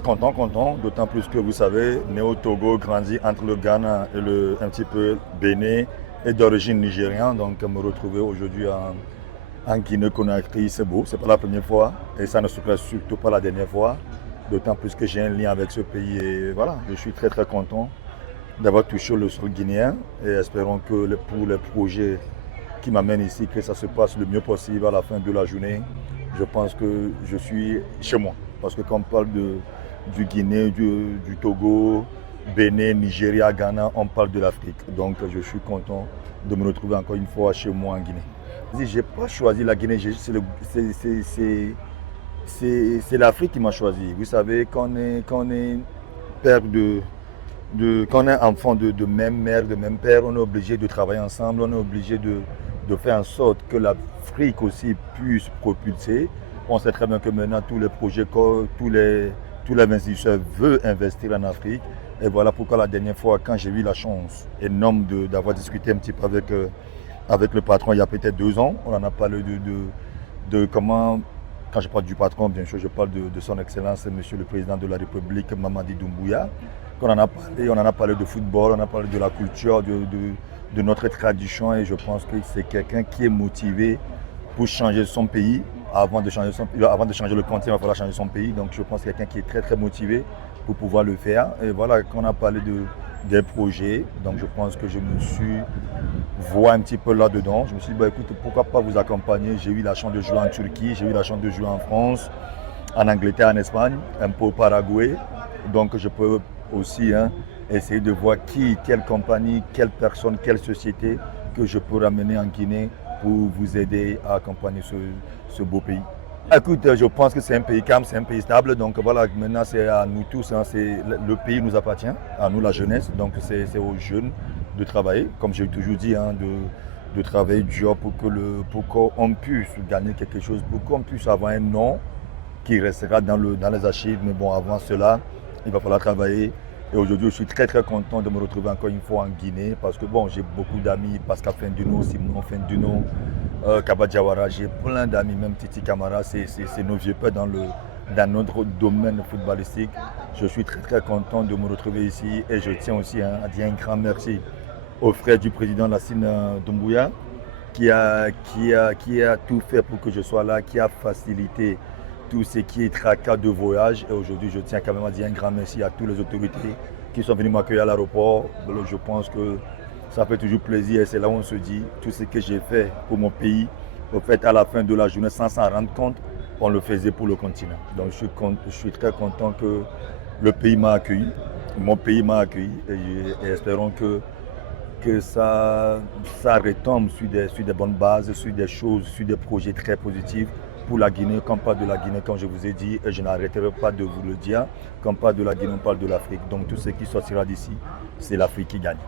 Content, d'autant plus que vous savez, né au Togo, grandi entre le Ghana et un petit peu Bénin et d'origine nigériane. Donc me retrouver aujourd'hui en Guinée-Conakry, c'est beau, c'est pas la première fois et ça ne sera surtout pas la dernière fois. D'autant plus que j'ai un lien avec ce pays et voilà, je suis très content d'avoir touché le sol guinéen et espérons que pour les projets qui m'amènent ici, que ça se passe le mieux possible à la fin de la journée. Je pense que je suis chez moi. Parce que quand on parle du Guinée, du Togo, Bénin, Nigeria, Ghana, on parle de l'Afrique. Donc je suis content de me retrouver encore une fois chez moi en Guinée. Je n'ai pas choisi la Guinée, c'est l'Afrique qui m'a choisi. Vous savez, quand on est père quand on est enfant de même mère, de même père, on est obligé de travailler ensemble, on est obligé de faire en sorte que l'Afrique aussi puisse propulser. On sait très bien que maintenant tous les projets, tous les investisseurs veulent investir en Afrique. Et voilà pourquoi la dernière fois, quand j'ai eu la chance énorme d'avoir discuté un petit peu avec le patron il y a peut-être 2 ans, on en a parlé de comment, quand je parle du patron, bien sûr, je parle de son excellence, monsieur le président de la République, Mamadi Doumbouya. On en a parlé de football, on a parlé de la culture, de notre tradition et je pense que c'est quelqu'un qui est motivé pour changer son pays. Avant de changer le continent, il va falloir changer son pays. Donc je pense que c'est quelqu'un qui est très motivé pour pouvoir le faire. Et voilà, quand on a parlé des projets, donc je pense que je me suis vu un petit peu là-dedans. Je me suis dit, bah, écoute, pourquoi pas vous accompagner. J'ai eu la chance de jouer en Turquie, j'ai eu la chance de jouer en France, en Angleterre, en Espagne, un peu au Paraguay. Donc je peux aussi essayer de voir quelle compagnie, quelle personne, quelle société que je peux ramener en Guinée pour vous aider à accompagner ce beau pays. Écoute, je pense que c'est un pays calme, c'est un pays stable. Donc voilà, maintenant c'est à nous tous, le pays nous appartient, à nous la jeunesse. Donc c'est aux jeunes de travailler, comme j'ai toujours dit, de travailler dur pour qu'on puisse gagner quelque chose, pour qu'on puisse avoir un nom qui restera dans les archives. Mais bon, avant cela, il va falloir travailler. Et aujourd'hui, je suis très content de me retrouver encore une fois en Guinée parce que bon, j'ai beaucoup d'amis, Pascal Fenduno, Simon Fenduno, Kaba Diawara, j'ai plein d'amis, même Titi Camara, c'est nos vieux pères dans notre domaine footballistique. Je suis très content de me retrouver ici et je tiens aussi à dire un grand merci au frère du président Lassine Doumbouya qui a tout fait pour que je sois là, qui a facilité tout ce qui est tracas de voyage. Et aujourd'hui, je tiens quand même à dire un grand merci à toutes les autorités qui sont venues m'accueillir à l'aéroport. Je pense que ça fait toujours plaisir et c'est là où on se dit tout ce que j'ai fait pour mon pays, au fait, à la fin de la journée, sans s'en rendre compte, on le faisait pour le continent. Donc je suis très content que le pays m'a accueilli, mon pays m'a accueilli et espérons que ça retombe sur des bonnes bases, sur des choses, sur des projets très positifs pour la Guinée. Quand on parle de la Guinée, comme je vous ai dit, et je n'arrêterai pas de vous le dire, quand on parle de la Guinée, on parle de l'Afrique. Donc tout ce qui sortira d'ici, c'est l'Afrique qui gagne.